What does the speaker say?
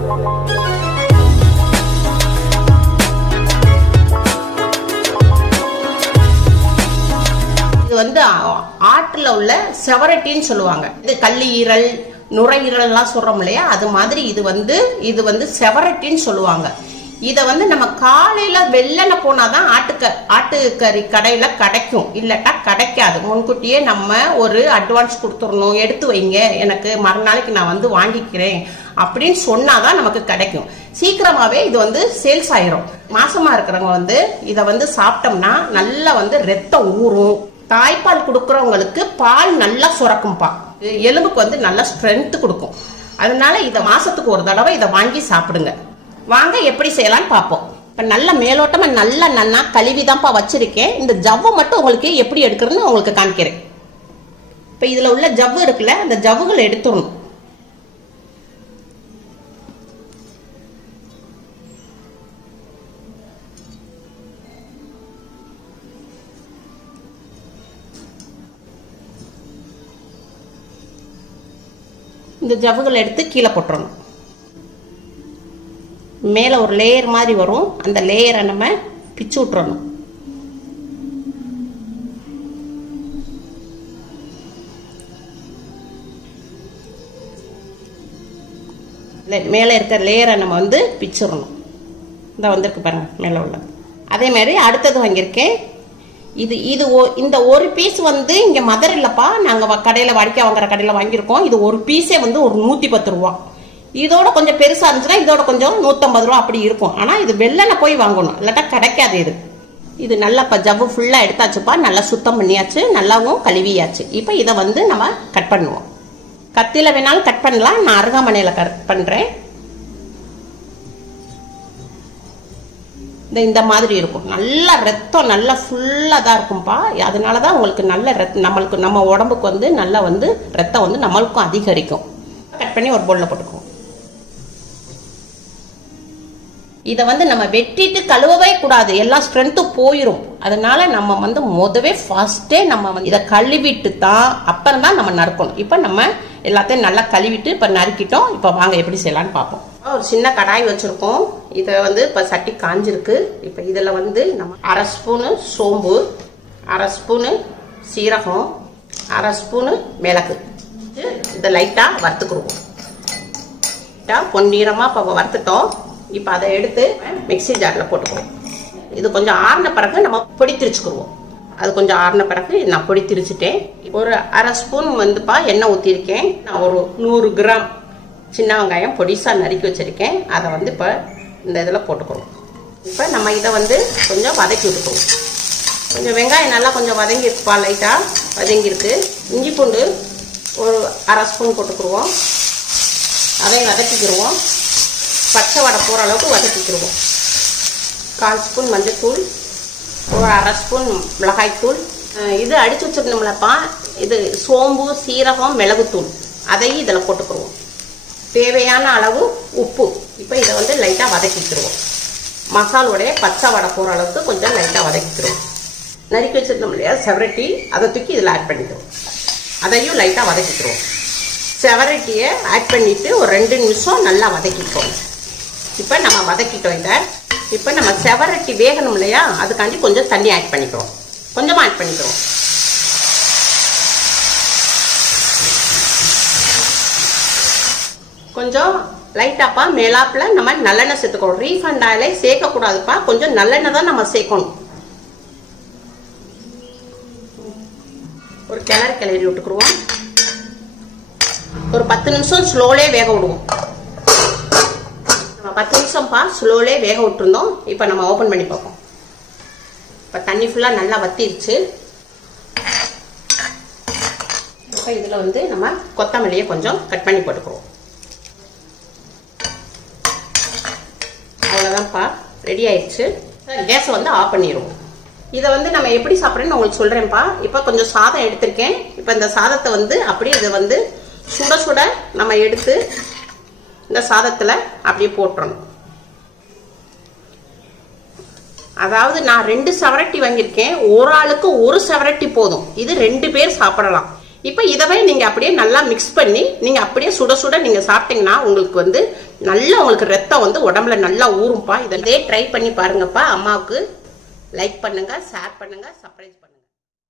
இது வந்து ஆட்டுல உள்ள செவரட்டின்னு சொல்லுவாங்க. இது கல்லீரல் நுரையீரல்லாம் சொல்றோம் இல்லையா, அது மாதிரி இது வந்து செவரட்டின்னு சொல்லுவாங்க. இதை வந்து நம்ம காலையில வெள்ளன போனாதான் ஆட்டுக்கறி கடையில கிடைக்கும், இல்லட்டா கிடைக்காது. முன்கூட்டியே நம்ம ஒரு அட்வான்ஸ் கொடுத்துடணும், எடுத்து வைங்க எனக்கு மறுநாளைக்கு நான் வந்து வாங்கிக்கிறேன் அப்படின்னு சொன்னாதான் நமக்கு கிடைக்கும். சீக்கிரமாவே இது வந்து சேல்ஸ் ஆயிரும். மாசமா இருக்கிறவங்க வந்து இதை வந்து சாப்பிட்டோம்னா நல்லா வந்து ரத்தம் ஊறும். தாய்ப்பால் கொடுக்கறவங்களுக்கு பால் நல்லா சுரக்கும்பா, எலும்புக்கு வந்து நல்லா ஸ்ட்ரென்த் கொடுக்கும். அதனால இதை மாசத்துக்கு ஒரு தடவை இதை வாங்கி சாப்பிடுங்க. வாங்க எப்படி செய்யலாம்னு பார்ப்போம். இப்போ நல்ல மேலோட்டமா நல்லா கழுவிதான்ப்பா வச்சிருக்கேன். இந்த ஜவ்வை மட்டும் உங்களுக்கு எப்படி எடுக்கிறதுன்னு உங்களுக்கு காமிக்கிறேன். இப்போ இதுல உள்ள ஜவ்வு இருக்குல்ல, அந்த ஜவ்வுகளை எடுத்துடணும். இந்த ஜவ்வுகளை எடுத்து கீழே போட்டுறணும். மேலே ஒரு லேயர் மாதிரி வரும், அந்த லேயரை நம்ம பிச்சு விட்டுறணும். மேலே இருக்கிற லேயரை நம்ம வந்து பிச்சிடணும். இந்த வந்திருக்கு பாருங்க மேலே உள்ள. அதே மாதிரி அடுத்தது வாங்கியிருக்கேன். இந்த ஒரு பீஸ் வந்து இங்கே மதர் இல்லைப்பா, நாங்கள் கடையில் வாடிக்கை வாங்குற கடையில் வாங்கியிருக்கோம். இது ஒரு பீஸே வந்து ஒரு 110 ரூபா. இதோட கொஞ்சம் பெருசாக இருந்துச்சுன்னா இதோட கொஞ்சம் 150 ரூபா அப்படி இருக்கும். ஆனால் இது வெள்ளனை போய் வாங்கணும், இல்லாட்டா கிடைக்காது. இது நல்லா இப்போ ஜவ்வு ஃபுல்லாக எடுத்தாச்சுப்பா, நல்லா சுத்தம் பண்ணியாச்சு, நல்லாவும் கழுவியாச்சு. இப்போ இதை வந்து நம்ம கட் பண்ணுவோம். கத்தியில் வேணாலும் கட் பண்ணலாம், நான் அருகாமனையில் கட் பண்ணுறேன். இந்த மாதிரி இருக்கும். நல்லா ரத்தம் நல்லா ஃபுல்லாக தான் இருக்கும்பா. அதனால தான் உங்களுக்கு நல்ல நம்மளுக்கு நம்ம உடம்புக்கு வந்து நல்லா வந்து ரத்தம் வந்து நம்மளுக்கும் அதிகரிக்கும். கட் பண்ணி ஒரு பவுலில் போட்டுக்குவோம். இதை வந்து நம்ம வெட்டிட்டு கழுவவே கூடாது, எல்லாம் ஸ்ட்ரென்த்து போயிடும். அதனால நம்ம வந்து முதவே ஃபர்ஸ்டே நம்ம வந்து இதை கழுவிட்டு தான் அப்புறம் தான் நம்ம நறுக்கணும். இப்போ நம்ம எல்லாத்தையும் நல்லா கழுவிட்டு இப்போ நறுக்கிட்டோம். இப்போ வாங்க எப்படி செய்யலான்னு பார்ப்போம். ஒரு சின்ன கடாய் வச்சிருக்கோம். இதை வந்து இப்போ சட்டி காஞ்சிருக்கு. இப்போ இதில் வந்து நம்ம 1/2 ஸ்பூனு சோம்பு, 1/2 ஸ்பூனு சீரகம், 1/2 ஸ்பூனு மிளகு இதை லைட்டாக வறுத்துக்குருவோம். பொன்னிறமாக இப்போ வறுத்துட்டோம். இப்போ அதை எடுத்து மிக்சி ஜாரில் போட்டுக்குவோம். இது கொஞ்சம் ஆறின பிறகு நம்ம பொடி திரிச்சுக்குருவோம். அது கொஞ்சம் ஆறின பிறகு நான் பொடி திரிச்சுட்டேன். ஒரு 1/2 ஸ்பூன் வந்துப்பா எண்ணெய் ஊற்றிருக்கேன். நான் ஒரு 100 கிராம் சின்ன வெங்காயம் பொடிசாக நறுக்கி வச்சுருக்கேன். அதை வந்து இப்போ இந்த இதில் போட்டுக்குவோம். இப்போ நம்ம இதை வந்து கொஞ்சம் வதக்கி விட்டுக்குவோம். கொஞ்சம் வெங்காயம் நல்லா கொஞ்சம் வதங்கிருப்பா, லைட்டாக வதங்கிருக்கு. இஞ்சி பூண்டு ஒரு 1/2 ஸ்பூன் போட்டுக்குருவோம். அதையும் வதக்கிக்கிடுவோம். பச்சை வடை போகிற அளவுக்கு வதக்கிக்கிடுவோம். 1/4 ஸ்பூன் மஞ்சள்தூள், ஒரு 1/2 ஸ்பூன் மிளகாய்த்தூள். இது அடித்து வச்சுருந்தோம்லப்பா, இது சோம்பு சீரகம் மிளகுத்தூள், அதையும் இதில் போட்டுக்குருவோம். தேவையான அளவு உப்பு. இப்போ இதை வந்து லைட்டாக வதக்கிக்கிடுவோம். மசாலோடைய பச்சை வடை போகிற அளவுக்கு கொஞ்சம் லைட்டாக வதக்கிக்கிடுவோம். நறுக்கி வச்சுருந்தோம் இல்லையா செவரட்டி, அதை தூக்கி இதில் ஆட் பண்ணிக்கிறோம். அதையும் லைட்டாக வதக்கிக்கிறோம். செவரட்டியை ஆட் பண்ணிவிட்டு ஒரு 2 நிமிஷம் நல்லா வதக்கிக்கிறோம். இப்போ நம்ம வதக்கிட்டோம். இதை இப்போ நம்ம செவரட்டி வேகணும் இல்லையா, அதுக்காண்டி கொஞ்சம் தண்ணி ஆட் பண்ணிக்கிறோம். கொஞ்சமாக ஆட் பண்ணிக்கிறோம். கொஞ்சம் லைட்டாப்பா மேலாப்பில் நம்ம நல்லெண்ணெய் சேர்த்துக்கணும். ரீஃபண்ட் ஆயிலே சேர்க்கக்கூடாதுப்பா, கொஞ்சம் நல்லெண்ணெய் தான் நம்ம சேர்க்கணும். ஒரு கிளறி விட்டுக்குருவோம். ஒரு 10 நிமிஷம் ஸ்லோலே வேக விடுவோம். நம்ம 10 நிமிஷம்ப்பா ஸ்லோலே வேக விட்டுருந்தோம். இப்போ நம்ம ஓப்பன் பண்ணி பார்ப்போம். இப்போ தண்ணி ஃபுல்லாக நல்லா வத்திருச்சு. இப்போ இதில் வந்து நம்ம கொத்தமல்லியை கொஞ்சம் கட் பண்ணி போட்டுக்குவோம். அவ்வளோதான்ப்பா, ரெடி ஆயிடுச்சு. கேஸை வந்து ஆஃப் பண்ணிடுவோம். இதை வந்து நம்ம எப்படி சாப்பிட்றேன்னு உங்களுக்கு சொல்கிறேன்ப்பா. இப்போ கொஞ்சம் சாதம் எடுத்திருக்கேன். இப்போ இந்த சாதத்தை வந்து அப்படியே இதை வந்து சுட சுட நம்ம எடுத்து இந்த சாதத்தில் அப்படியே போட்டுறணும். அதாவது நான் 2 செவரட்டி வாங்கியிருக்கேன். ஒரு ஆளுக்கு 1 செவரட்டி போதும். இது 2 பேர் சாப்பிடலாம். இப்போ இதவே நீங்க அப்படியே நல்லா மிக்ஸ் பண்ணி நீங்க அப்படியே சுட சுட நீங்க சாப்பிட்டீங்கன்னா உங்களுக்கு வந்து நல்லா உங்களுக்கு ரத்தம் வந்து உடம்புல நல்லா ஊறும்பா. இதே ட்ரை பண்ணி பாருங்கப்பா. அம்மாவுக்கு லைக் பண்ணுங்க, ஷேர் பண்ணுங்க, சப்ஸ்கிரைப் பண்ணுங்க.